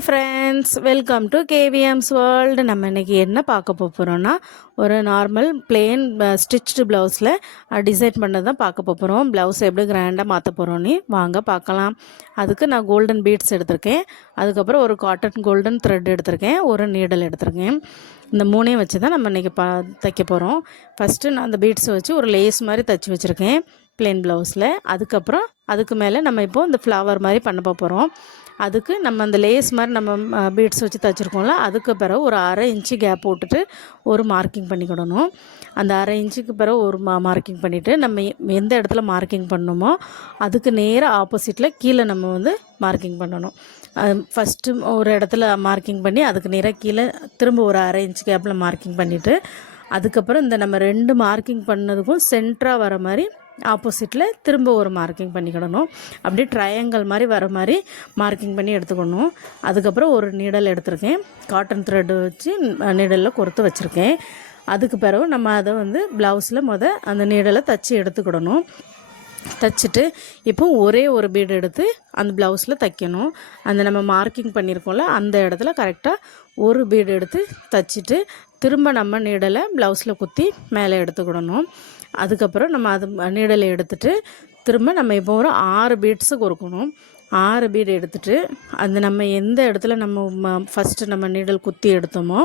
Hi friends welcome to KVMs world நம்ம இன்றைக்கி என்ன பார்க்க போகிறோன்னா ஒரு நார்மல் பிளெயின் ஸ்டிச்டு ப்ளவுஸில் டிசைன் பண்ணது தான் பார்க்க போகிறோம் ப்ளவுஸ் எப்படி கிராண்டாக மாற்ற போகிறோன்னு வாங்க பார்க்கலாம். அதுக்கு நான் கோல்டன் பீட்ஸ் எடுத்திருக்கேன். அதுக்கப்புறம் ஒரு காட்டன் கோல்டன் த்ரெட் எடுத்திருக்கேன். ஒரு நீடல் எடுத்திருக்கேன். இந்த மூணையும் வச்சு தான் நம்ம இன்றைக்கி பா தைக்க போகிறோம் ஃபஸ்ட்டு நான் அந்த பீட்ஸை வச்சு ஒரு லேஸ் மாதிரி தைச்சி வச்சுருக்கேன் பிளெயின் ப்ளவுஸில் அதுக்கப்புறம் அதுக்கு மேலே நம்ம இப்போ இந்த ஃப்ளவர் மாதிரி பண்ண போகிறோம் அதுக்கு நம்ம அந்த லேஸ் மாதிரி நம்ம பீட்ஸ் வச்சு தைச்சிருக்கோம்ல அதுக்கு பிறகு ஒரு அரை இன்ச்சு கேப் போட்டுட்டு ஒரு மார்க்கிங் பண்ணிக்கிடணும். அந்த அரை இன்ச்சுக்கு பிறகு ஒரு மா மார்க்கிங் பண்ணிவிட்டு நம்ம எந்த இடத்துல மார்க்கிங் பண்ணணுமோ அதுக்கு நேராக ஆப்போசிட்டில் கீழே நம்ம வந்து மார்க்கிங் பண்ணணும். ஃபஸ்ட்டு ஒரு இடத்துல மார்க்கிங் பண்ணி அதுக்கு நேராக கீழே திரும்ப ஒரு அரை இன்ச் கேப்பில் மார்க்கிங் பண்ணிவிட்டு அதுக்கப்புறம் இந்த நம்ம ரெண்டு மார்க்கிங் பண்ணதுக்கும் சென்டராக வர மாதிரி ஆப்போசிட்டில் திரும்ப ஒரு மார்க்கிங் பண்ணிக்கிடணும் அப்படியே ட்ரையாங்கல் மாதிரி வர மாதிரி மார்க்கிங் பண்ணி எடுத்துக்கணும். அதுக்கப்புறம் ஒரு நீடல் எடுத்திருக்கேன். காட்டன் த்ரெட் வச்சு நீடலில் கொடுத்து வச்சுருக்கேன். அதுக்கு பிறகு நம்ம அதை வந்து ப்ளவுஸில் முத அந்த நீடலை தச்சு எடுத்துக்கிடணும். தைச்சிட்டு இப்போ ஒரே ஒரு பீடு எடுத்து அந்த ப்ளவுஸில் தைக்கணும். அந்த நம்ம மார்க்கிங் பண்ணியிருக்கோம்ல அந்த இடத்துல கரெக்டாக ஒரு பீடு எடுத்து தைச்சிட்டு திரும்ப நம்ம நீடலை ப்ளவுஸில் குத்தி மேலே எடுத்துக்கிடணும். அதுக்கப்புறம் நம்ம அது நீடலை எடுத்துகிட்டு திரும்ப நம்ம இப்போ ஒரு ஆறு பீட்ஸு கொடுக்கணும். ஆறு பீடு எடுத்துட்டு அந்த நம்ம எந்த இடத்துல நம்ம ஃபஸ்ட்டு நம்ம நீடல் குத்தி எடுத்தோமோ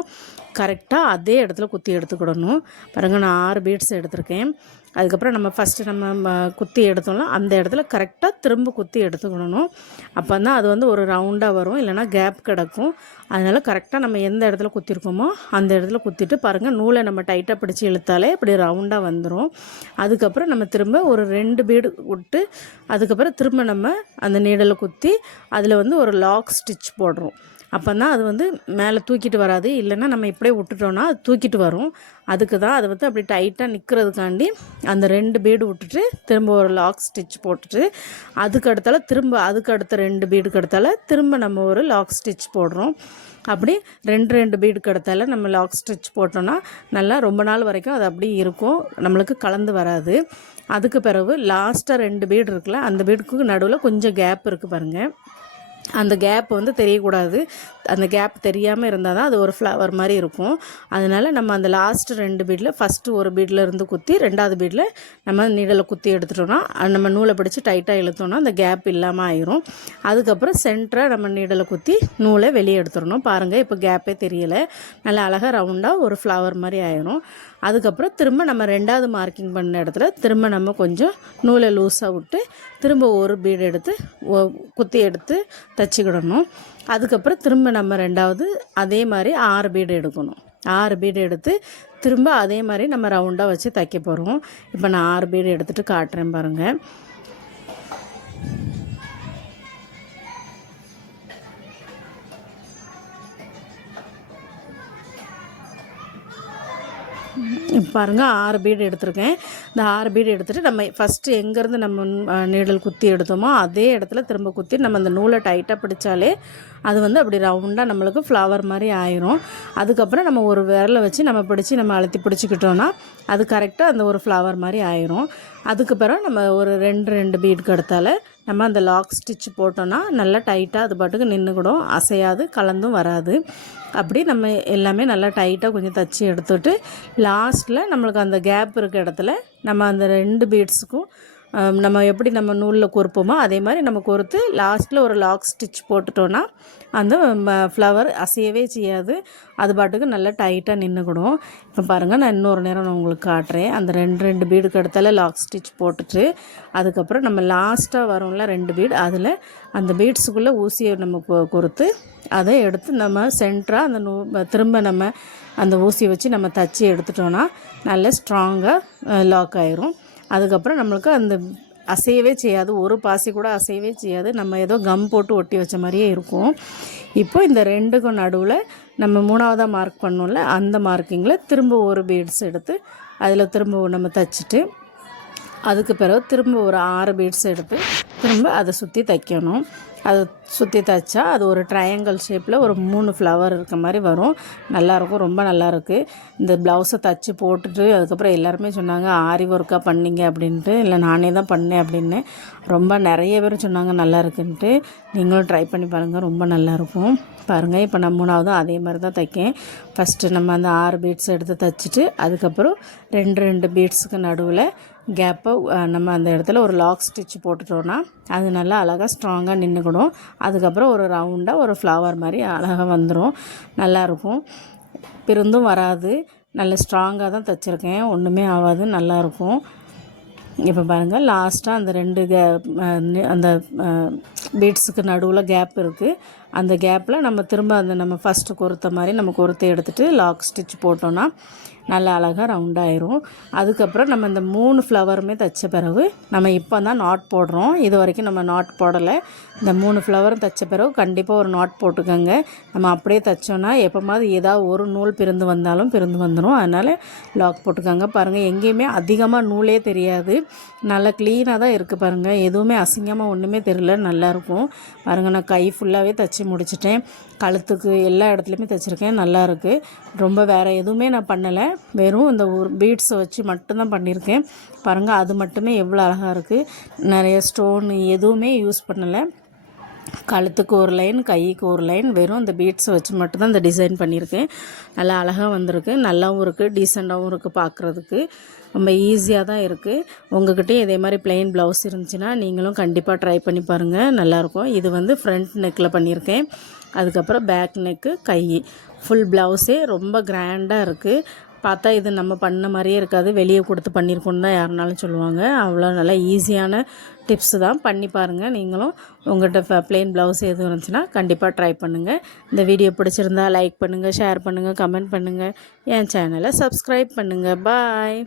கரெக்டாக அதே இடத்துல குத்தி எடுத்துக்கிடணும். பாருங்கள் நான் ஆறு பீட்ஸ் எடுத்திருக்கேன். அதுக்கப்புறம் நம்ம ஃபஸ்ட்டு நம்ம ம, குத்தி எடுத்தோம்னா அந்த இடத்துல கரெக்டாக திரும்ப குத்தி எடுத்துக்கிடணும். அப்போ தான் அது வந்து ஒரு ரவுண்டாக வரும் இல்லைனா கேப் கிடக்கும். அதனால் கரெக்டாக நம்ம எந்த இடத்துல குத்திருக்கோமோ அந்த இடத்துல குத்திட்டு பாருங்கள் நூலை நம்ம டைட்டாக பிடிச்சி இழுத்தாலே இப்படி ரவுண்டாக வந்துடும் அதுக்கப்புறம் நம்ம திரும்ப ஒரு ரெண்டு பீடு விட்டு அதுக்கப்புறம் திரும்ப நம்ம அந்த நீடலை குத்தி அதில் வந்து ஒரு லாக் ஸ்டிச் போடுறோம். அப்போ தான் அது வந்து மேலே தூக்கிட்டு வராது. இல்லைன்னா நம்ம இப்படியே விட்டுட்டோன்னா அது தூக்கிட்டு வரும். அதுக்கு தான் அது வந்து அப்படி டைட்டாக நிற்கிறதுக்காண்டி அந்த ரெண்டு பீடு விட்டுட்டு திரும்ப ஒரு லாக் ஸ்டிச் போட்டுட்டு அதுக்கு அடுத்தால திரும்ப அதுக்கு அடுத்த ரெண்டு பீடுக்கு அடுத்தால திரும்ப நம்ம ஒரு லாக் ஸ்டிச் போடுறோம். அப்படி ரெண்டு ரெண்டு பீடுக்கு அடுத்தால நம்ம லாக் ஸ்டிச் போட்டோன்னா நல்லா ரொம்ப நாள் வரைக்கும் அது அப்படியே இருக்கும். நம்மளுக்கு கலந்து வராது. அதுக்கு பிறகு லாஸ்ட்டாக ரெண்டு பீடு இருக்குல்ல அந்த பீடுக்கு நடுவில் கொஞ்சம் கேப் இருக்குது பாருங்கள் அந்த கேப் வந்து தெரியக்கூடாது. அந்த கேப் தெரியாமல் இருந்தால் தான் அது ஒரு ஃப்ளவர் மாதிரி இருக்கும். அதனால நம்ம அந்த லாஸ்ட்டு ரெண்டு பீடில் ஃபஸ்ட்டு ஒரு பீடில் இருந்து குத்தி ரெண்டாவது பீடில் நம்ம நீடலை குத்தி எடுத்துட்டோன்னா நம்ம நூலை பிடிச்சி டைட்டாக இழுத்தோன்னா அந்த கேப் இல்லாமல் ஆயிரும். அதுக்கப்புறம் சென்டராக நம்ம நீடலை குத்தி நூலை வெளியே எடுத்துடணும். பாருங்கள் இப்போ கேப்பே தெரியலை. நல்லா அழகாக ரவுண்டாக ஒரு ஃப்ளவர் மாதிரி ஆயிரும். அதுக்கப்புறம் திரும்ப நம்ம ரெண்டாவது மார்க்கிங் பண்ண இடத்துல திரும்ப நம்ம கொஞ்சம் நூலை லூஸாக விட்டு திரும்ப ஒரு பீடு எடுத்து குத்தி எடுத்து தச்சுக்கிடணும். அதுக்கப்புறம் திரும்ப நம்ம ரெண்டாவது அதே மாதிரி ஆறு பீடு எடுக்கணும். ஆறு பீடு எடுத்து திரும்ப அதே மாதிரி நம்ம ரவுண்டாக வச்சு தைக்க போகிறோம் இப்போ நான் ஆறு பீடு எடுத்துகிட்டு காட்டுறேன் பாருங்கள் பாருங்கள் ஆறு பீடு எடுத்திருக்கேன். இந்த ஆறு பீடு எடுத்துகிட்டு நம்ம ஃபஸ்ட்டு எங்கேருந்து நம்ம நீடல் குத்தி எடுத்தோமோ அதே இடத்துல திரும்ப குத்தி நம்ம அந்த நூலை டைட்டாக பிடிச்சாலே அது வந்து அப்படி ரவுண்டாக நம்மளுக்கு ஃப்ளவர் மாதிரி ஆயிரும். அதுக்கப்புறம் நம்ம ஒரு விரலை வச்சு நம்ம பிடிச்சி நம்ம அழுத்தி பிடிச்சிக்கிட்டோன்னா அது கரெக்டாக அந்த ஒரு ஃப்ளவர் மாதிரி ஆயிரும். அதுக்கு பிறகு நம்ம ஒரு ரெண்டு ரெண்டு பீடுக்கு எடுத்தால நம்ம அந்த லாக் ஸ்டிச் போட்டோன்னா நல்லா டைட்டாக அது பாட்டுக்கு நின்றுக்கிடும் அசையாது கலந்தும் வராது. அப்படி நம்ம எல்லாமே நல்லா டைட்டாக கொஞ்சம் தச்சு எடுத்துட்டு லாஸ்ட்டில் நம்மளுக்கு அந்த கேப் இருக்க இடத்துல நம்ம அந்த ரெண்டு பீட்ஸுக்கும் நம்ம எப்படி நம்ம நூலில் கோர்ப்போமோ அதே மாதிரி நம்ம கோர்த்து லாஸ்ட்டில் ஒரு லாக் ஸ்டிச் போட்டுட்டோன்னா அந்த ஃப்ளவர் அசையவே செய்யாது. அது பாட்டுக்கு நல்லா டைட்டாக நின்றுக்கிடும் இப்போ பாருங்கள் நான் இன்னொரு நேரம் நான் உங்களுக்கு காட்டுறேன். அந்த ரெண்டு ரெண்டு பீடுக்கு இடத்துல லாக் ஸ்டிச் போட்டுட்டு அதுக்கப்புறம் நம்ம லாஸ்ட்டாக வரும்ல ரெண்டு பீடு அதில் அந்த பீட்ஸுக்குள்ளே ஊசியை நம்ம கொ- கொடுத்து அதை எடுத்து நம்ம சென்டராக அந்த நூ திரும்ப நம்ம அந்த ஊசியை வச்சு நம்ம தச்சு எடுத்துட்டோன்னா நல்ல ஸ்ட்ராங்காக லாக் ஆயிரும். அதுக்கப்புறம் நம்மளுக்கு அந்த அசையவே செய்யாது. ஒரு பாசி கூட அசையவே செய்யாது. நம்ம ஏதோ கம் போட்டு ஒட்டி வச்ச மாதிரியே இருக்கும். இப்போ இந்த ரெண்டுக்கும் நடுவில் நம்ம மூணாவதாக மார்க் பண்ணோம்ல அந்த மார்க்கிங்கில் திரும்ப ஒரு பீட்ஸ் எடுத்து அதில் திரும்ப நம்ம தச்சுட்டு அதுக்கு பிறகு திரும்ப ஒரு ஆறு பீட்ஸ் எடுத்து திரும்ப அதை சுற்றி தைக்கணும். அதை சுற்றி தைச்சா அது ஒரு ட்ரையாங்கிள் ஷேப்பில் ஒரு மூணு ஃப்ளவர் இருக்க மாதிரி வரும். நல்லாயிருக்கும் ரொம்ப நல்லாயிருக்கு. இந்த ப்ளவுஸை தச்சு போட்டுட்டு அதுக்கப்புறம் எல்லாருமே சொன்னாங்க ஆரி ஒர்க்காக பண்ணிங்க அப்படின்ட்டு. இல்லை நானே தான் பண்ணேன் அப்படின்னு. ரொம்ப நிறைய பேர் சொன்னாங்க நல்லா இருக்குன்ட்டு நீங்களும் ட்ரை பண்ணி பாருங்கள் ரொம்ப நல்லாயிருக்கும். பாருங்கள் இப்போ நான் மூணாவது அதே மாதிரி தான் தைக்கேன். ஃபஸ்ட்டு நம்ம அந்த ஆறு பீட்ஸ் எடுத்து தைச்சிட்டு அதுக்கப்புறம் ரெண்டு ரெண்டு பீட்ஸுக்கு நடுவில் கேப்பை நம்ம அந்த இடத்துல ஒரு லாக் ஸ்டிச் போட்டுட்டோன்னா அது நல்லா அழகாக ஸ்ட்ராங்காக நின்றுக்கிடும் அதுக்கப்புறம் ஒரு ரவுண்டாக ஒரு ஃப்ளவர் மாதிரி அழகாக வந்துடும் நல்லாயிருக்கும் பிறந்தும் வராது. நல்ல ஸ்ட்ராங்காக தான் தைச்சிருக்கேன். ஒன்றுமே ஆகாது நல்லாயிருக்கும் இப்போ பாருங்கள் லாஸ்ட்டாக அந்த ரெண்டு கே அந்த பீட்ஸுக்கு நடுவில் கேப் இருக்குது அந்த கேப்பில் நம்ம திரும்ப அந்த நம்ம ஃபஸ்ட்டு கொறுத்த மாதிரி நம்ம கொறுத்தை எடுத்துகிட்டு லாக் ஸ்டிச் போட்டோன்னா நல்லா அழகாக ரவுண்டாயிரும் அதுக்கப்புறம் நம்ம இந்த மூணு ஃப்ளவருமே தைச்ச பிறகு நம்ம இப்போ தான் நாட் போடுறோம். இது வரைக்கும் நம்ம நாட் போடலை. இந்த மூணு ஃப்ளவரும் தைச்ச பிறகு கண்டிப்பாக ஒரு நாட் போட்டுக்கோங்க. நம்ம அப்படியே தைச்சோன்னா எப்போமாவது ஏதாவது ஒரு நூல் பிறந்து வந்தாலும் பிறந்து வந்துடும் அதனால் லாக் போட்டுக்கோங்க. பாருங்கள் எங்கேயுமே அதிகமாக நூலே தெரியாது. நல்லா க்ளீனாக தான் இருக்குது பாருங்கள் எதுவுமே அசிங்கமாக ஒன்றுமே தெரியல. நல்லாயிருக்கும் பாருங்கள் நான் கை ஃபுல்லாகவே தைச்சி முடிச்சிட்டேன். கழுத்துக்கு எல்லா இடத்துலையுமே தைச்சிருக்கேன். நல்லா இருக்குது ரொம்ப வேறு எதுவுமே நான் பண்ணலை. வெறும் இந்த ஒரு பீட்ஸை வச்சு மட்டும்தான் பண்ணியிருக்கேன். பாருங்கள் அது மட்டுமே எவ்வளோ அழகாக இருக்குது நிறைய ஸ்டோன் எதுவுமே யூஸ் பண்ணலை. கழுத்துக்கு ஒரு லைன் கைக்கு ஒரு லைன் வெறும் இந்த பீட்ஸை வச்சு மட்டும்தான் இந்த டிசைன் பண்ணியிருக்கேன். நல்லா அழகாக வந்திருக்கு. நல்லாவும் இருக்குது டீசெண்டாகவும் இருக்குது பார்க்குறதுக்கு ரொம்ப ஈஸியாக தான் இருக்குது உங்கள்கிட்டயும் இதே மாதிரி பிளெயின் ப்ளவுஸ் இருந்துச்சுன்னா நீங்களும் கண்டிப்பாக ட்ரை பண்ணி பாருங்கள் நல்லாயிருக்கும் இது வந்து ஃப்ரண்ட் நெக்கில் பண்ணியிருக்கேன். அதுக்கப்புறம் பேக் நெக்கு கை. ஃபுல் ப்ளவுஸே ரொம்ப கிராண்டாக இருக்குது பார்த்தா இது நம்ம பண்ண மாதிரியே இருக்காது. வெளியே கொடுத்து பண்ணியிருக்கோன்னு தான் யாருனாலும் சொல்லுவாங்க. அவ்வளோ நல்லா ஈஸியான டிப்ஸ் தான். பண்ணி பாருங்கள் நீங்களும் உங்கள்கிட்ட ப்ளெயின் ப்ளவுஸ் எதுவும் இருந்துச்சுன்னா கண்டிப்பாக ட்ரை பண்ணுங்கள் இந்த வீடியோ பிடிச்சிருந்தா லைக் பண்ணுங்கள் ஷேர் பண்ணுங்கள் கமெண்ட் பண்ணுங்கள் என் சேனலை சப்ஸ்கிரைப் பண்ணுங்கள் பாய்